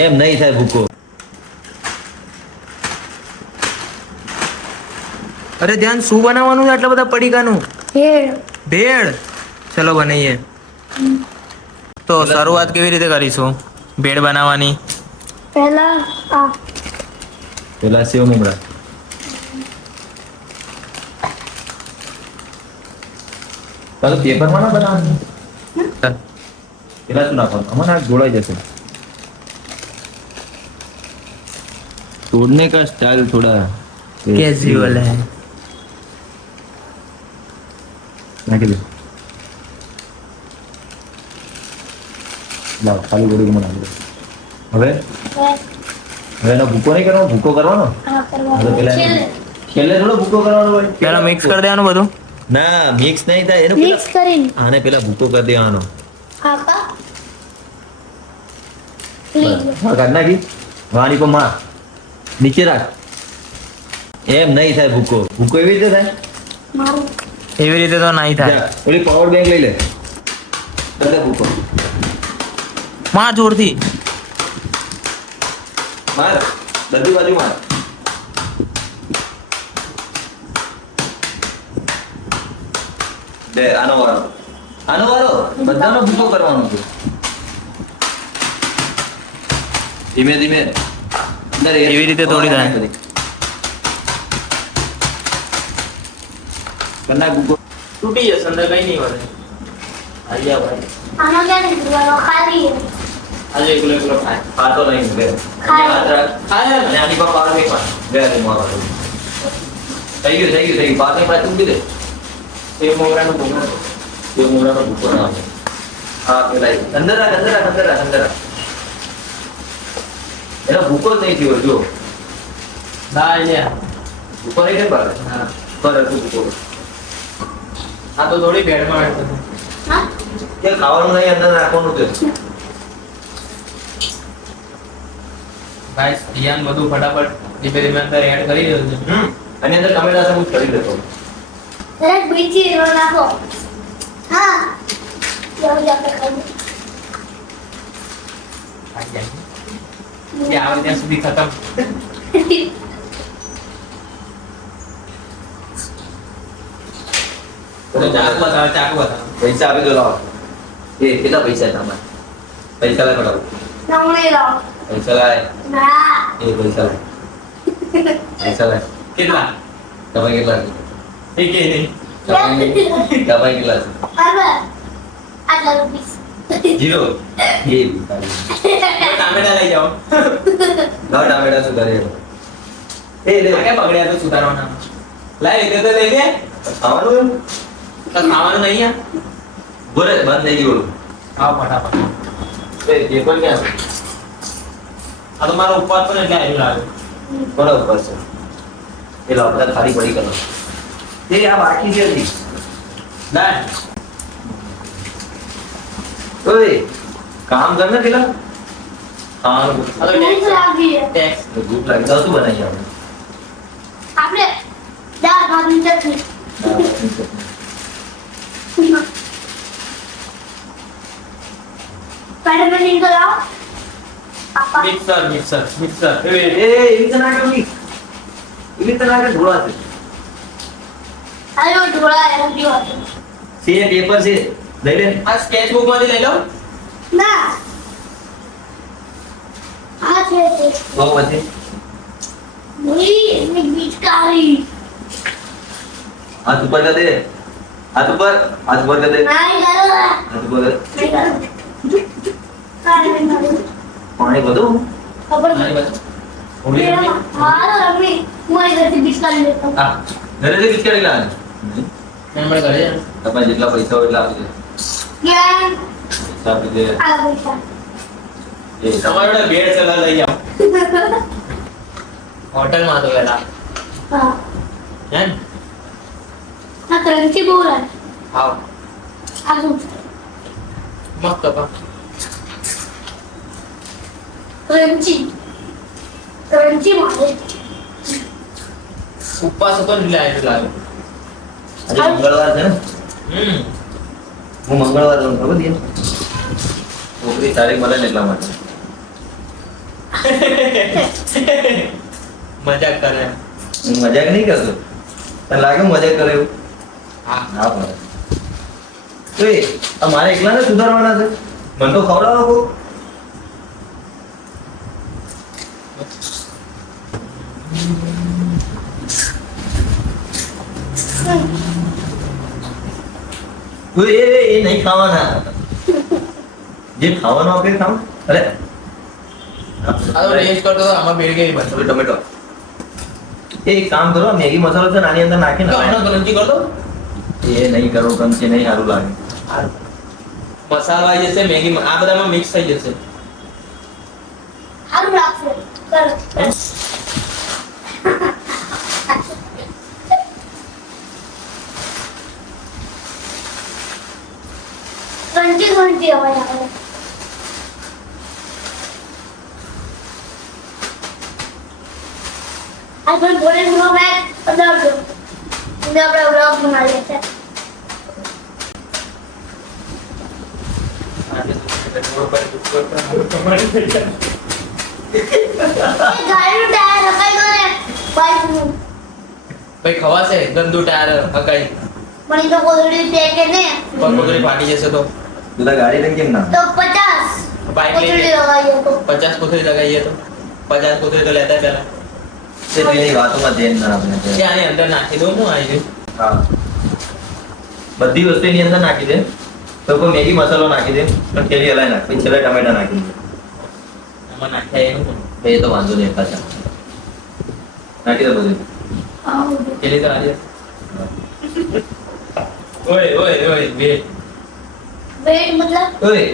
એમ નહીં થાય ભૂકો. અરે ધ્યાન, શું બનાવવાનું છે આટલા બધા પડીકાનું? ભેળ. ચલો બનાવીએ. તો શરૂઆત કેવી રીતે કરીશું ભેળ બનાવવાની? પેલા સેવ મમરા. તારું પેપરમાં ના બનાવવાનું. પેલા શું નાખવાનું? આમાં ના જોડાઈ જશે. तोड़ने का स्टाइल थोड़ा कैजुअल है. નાખી દે. લાવ ખાલી ગોળી બનાવી દે. હવે એનો ભૂકો નહીં કરવાનો, ભૂકો કરવાનો. હવે પેલા છેલ્લે થોડો ભૂકો કરવાનો હોય. પેલા મિક્સ કરી દેવાનું બધું. ના મિક્સ નહીં થાય એનો. મિક્સ કરીને આને પેલા ભૂકો કરી દેવાનો. હા કાઢ નાખી. વાણી પર માર નીચે રાખ. એમ નહીં થાય ભૂકો. ભૂકો એવી રીતે થાય. મારું એવી રીતે તો નહીં થાય. જા, ઓલી પાવર બેંક લઈ લે. એટલે ભૂકો માં જોરથી માર. બધી બાજુ માર. દે આનો વારો. આનો વારો. બધાનો ભૂકો કરવાનો છે. ધીમે ધીમે અંદર એવી રીતે તોડી થાય. કના ભૂકો તૂટી જશે, અંદર કઈ નહીં વધે. આયા ભાઈ, આમાં ક્યાં નહીં કરવાનો, ખાલી આજે એકલો એકલો ખાય. ખાતો નહીં. લે ખાય. હાથ રાખ. ખાય અને આની પર પાવર બેંક માર. લે આ મારો. થઈ ગયું. પાવર બેંક માં તૂટી દે. એ મોગરાનું ભૂકો. એ મોરાનો ભૂકો ના આવે. હા પેલા અંદર રાખ. એનો ભૂકો જ નહીં થયો જો. ના આયા. ભૂકો નહીં કેમ પાડે? હા, પર હતું ભૂકો. આ તો થોડી ભેળમાં એડ થતું. હા કે ખાવાનું નહીં અંદર નાખવાનું છે. ગાઈસ, ધ્યાન બધું ફટાફટ ધીમે ધીમે અંદર એડ કરી દેવું છે. અને અંદર ટમેટા સાથે હું કરી દેતો. દરેક બીજી રો નાખો. હા જલ્દી આપણે ખાઈએ. કે આવે ત્યાં સુધી ખતમ. ચાકુ બતાવો. પૈસા આપી દો લાવો. એ કેટલા પૈસા છે તમારે? પૈસા લાય પડાવો. નવણી લાવો. પૈસા લાય. ના એ પૈસા લાય. પૈસા લાય. કેટલા? તમે કેટલા છે? એ કે નહીં. તમે કેટલા છે? હવે આટલા રૂપીસ. જીરો. એ ટામેટા લઈ જાઓ. લાવ ટામેટા સુધારી. એ લે. આ કેમ બગડ્યા તો સુધારવાના? લાય રીતે તો લઈ લે. ખાવાનું એમ? તો ખાવાનું નહીં આ. બોલે બંધ થઈ ગયું. આવ ફટાફટ. એ પેપર ક્યાં છે? આ તો મારો ઉપવાસ પણ એટલે આવ્યું લાગે. બરોબર છે. એ લાવ બધા ખાલી પડી કરો. એ આ બાકી છે હજી. લાય. ઓય કામ કર ને પેલા. ખાવાનું આ તો ભૂખ લાગી છે. ટેક્સ. ભૂખ લાગી તો શું બનાવીએ આપણે? આપણે દાળ ભાતની ચટણી. પેડમેન્ટ તો લાવો. આપા મિક્સર. એ એવી રીતે ના કરવી. એવી રીતે ના કર ઢોળા છે. આયો ઢોળા એમ જેવો હતો. છે પેપર છે. લઈ લે. આ સ્કેચ બુક માંથી લઈ લો. ના આ છે બહુ બધી. ની બીચકારી. હાથ ઉપર કર દે. હાથ ઉપર કર દે. નહીં કરો. હાથ ઉપર કર. નહીં કરો. કાઢી નાખો. પાણી બધું. ખબર મારી નહીં. બાજુ. ઓલી રમી. હાલો રમી. હું અહીં ઘરથી બીચકારી લેતો. હા ઘરેથી બિસ્કિટ લાવે. એમણે કરે છે. તમારે જેટલા પૈસા હોય એટલા આપી દે. કેમ પૈસા આપી દે. આ પૈસા. એ તમારે જોડે ભેળ સલાહ લઈ જાઓ. હોટલમાં તો પેલા. હા હે ને? આ ક્રંચી બહુ લાગે. આવ. આ શું મસ્ત પા. ક્રંચી મારે. ઉપવાસ હતો ને એટલે આવ્યું લાગે. આજે મંગળવાર છે ને. હું મંગળવાર ખબર દે. છોકરી તારીખ મળે ને એટલા માટે. મજાક કરે. હું મજાક નહીં કરતો. તને લાગે મજાક કરે એવું? હા. હા બરાબર. તો એ મારે એકલાને સુધારવાના છે? મને તો ખવડાવો બહુ. તો એ નહીં ખાવાના. જે ખાવાનું આપણે ખાવ. અરે આ તો ટેસ્ટ કરતો તો આમાં ભેળ કેવી બને. ટમેટો. એ એક કામ કરો, મેગી મસાલો છે ને આની અંદર નાખીને તો આનો ક્રંચી કરતો એ નહીં કરો, કંચી નહીં સારું લાગે. મસાલો આવી જશે, મેગી આ બધામાં મિક્સ થઈ જશે. સારું લાગશે. ચાલો. ઘંટી અવાજ આવે. આ પણ બોલે નો બેક અંદર જો. અંદર આપણે વ્લોગ બનાવીએ છે. એ ગાડીનું ટાયર હકાઈ ગયો ને બાઈકનું. ભાઈ ખવાશે ગંદુ ટાયર હકાઈ પણ એ તો કોથળી પેકે ને કોથળી ફાટી જશે તો તું તો ગાડી લઈને કેમ ના? તો 50 બાઈક કોથળી લઈને લગાવીએ તો 50 કોથળી લગાવીએ તો 50 કોથળી તો લેતા પહેલા તે પેલી વાતોમાં ધ્યાન ના આપણે. કે આની અંદર નાખી દઉં હું આવી ગયું. હા. બધી વસ્તુ એની અંદર નાખી દે. તો કોઈ મેગી મસાલો નાખી દે, પણ તેલી હલાઈ નાખ. પછી છેલ્લે ટમેટા નાખી દે. આમાં નાખ્યા એનું એ તો વાંધો નહીં, પાછા નાખી દે બધું. પેલી તો આજે ઓય ઓય ઓય બે વેટ મતલબ ઓય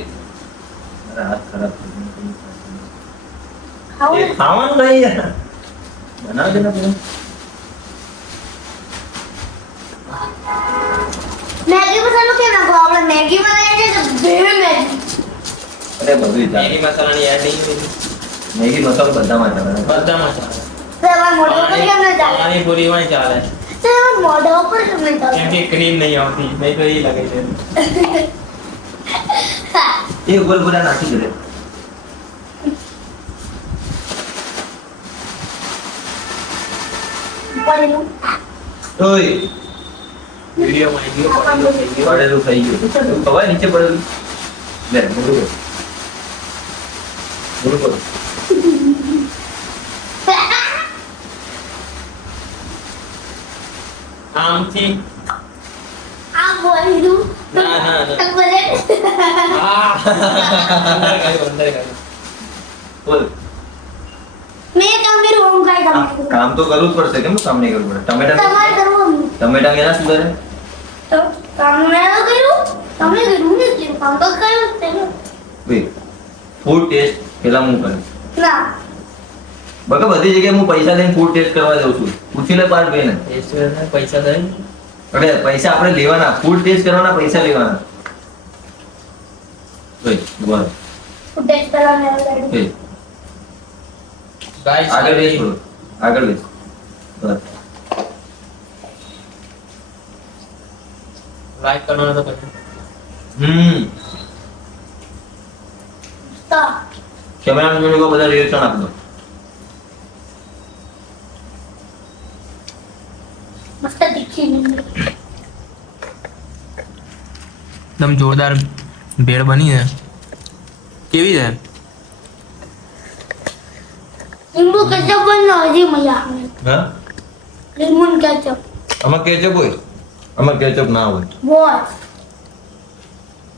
મારા હાથ ખરાબ થઈ ગયા. ખાવું એ ખાવાનું નહીં યાર. બનાવજે ને પેલું. મેગી મસાલો કેમ નાખો? આપણે મેગી બનાવીએ છીએ તો ભેળ મેગી. અરે બધું ચાલે. મેગી મસાલાની યાદ નહીં હોય. મેગી મસાલો બધામાં ચાલે. બધામાં ચાલે. તો એમાં મોઢા ઉપર કેમ ના ચાલે? પાણીપુરીમાં ચાલે તો એમાં મોઢા ઉપર કેમ ના ચાલે? કેમ કે ક્રીમ નહીં આવતી નહીં તો એ લાગે છે એ ગોલ ગોલા નાખી દે. પડેલું. ઓય વિડીયોમાં આવી ગયો પડેલો થઈ ગયો પડેલું થઈ ગયું. તું ખવાય નીચે પડેલું. લે મોઢું કર. મોઢું કર. આમથી આ બોલીનું. ના, ના, ના. આ બોલે. અંદર ગયું. બોલ. મેં કામ કર્યું, હું કાંઈ કામ કર્યું. કામ તો કરવું જ પડશે. કેમ કામ નહીં કરવું પડે? ટમેટા તમારે કરવું. ટમેટા કેના સુધારે? તો કામ મેં તો કર્યું. તમે કર્યું નથી. કામ તો કર્યું જ છે. વેટ. ફૂડ ટેસ્ટ પેલા હું કરું. ના. બકા બધી જગ્યાએ હું પૈસા લઈને ફૂડ ટેસ્ટ કરવા જાઉં છું. પૂછી લે પાર બેન. પૈસા દઈ અરે પૈસા આપણે લેવાના, ફૂડ ટેસ્ટ કરવાના, પૈસા લેવાના. વેટ બોલ. ટેસ્ટ કરવાને આવડે. વેટ. ગાઈસ આગળ વેચ થોડું. આગળ વેચ. બસ. લાઈક કરવાનો તો પછી તો કેમેરામેન જોડે કોઈ બધા રિએક્શન આપો. મસ્ત તીખી નીકળી. એકદમ જોરદાર ભેળ બની છે કેવી છે લીંબુ કેચપ બનનો હજી મજા આવે. હા? લીંબુ કેચપ. આમાં કેચઅપ હોય? આમાં કેચઅપ ના હોય. બોલ.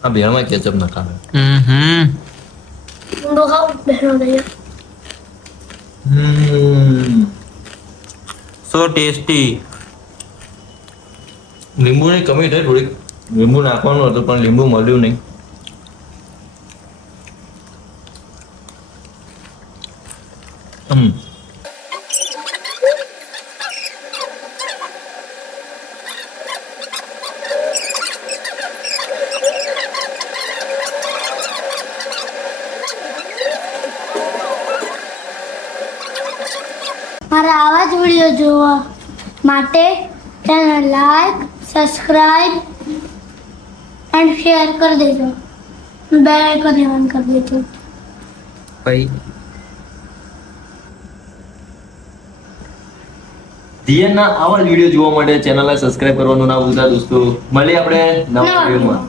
આ ભેળમાં કેચઅપ ના ખાવે. ઊંડો ખાવ બેનો દઈએ. સો ટેસ્ટી લીંબુની કમી થઈ થોડીક. લીંબુ નાખવાનું હતું પણ લીંબુ મળ્યું નહીં. મારા આવા જ વિડીયો જોવા માટે channel like subscribe and share કરી દેજો. બેલ આઇકન ઓન કરી દેજો. ભાઈ જીએનના આવા જ વિડીયો જોવા માટે ચેનલને સબસ્ક્રાઇબ કરવાનું ના ભૂલતા દોસ્તો. મળીએ આપણે નવા વિડીયોમાં.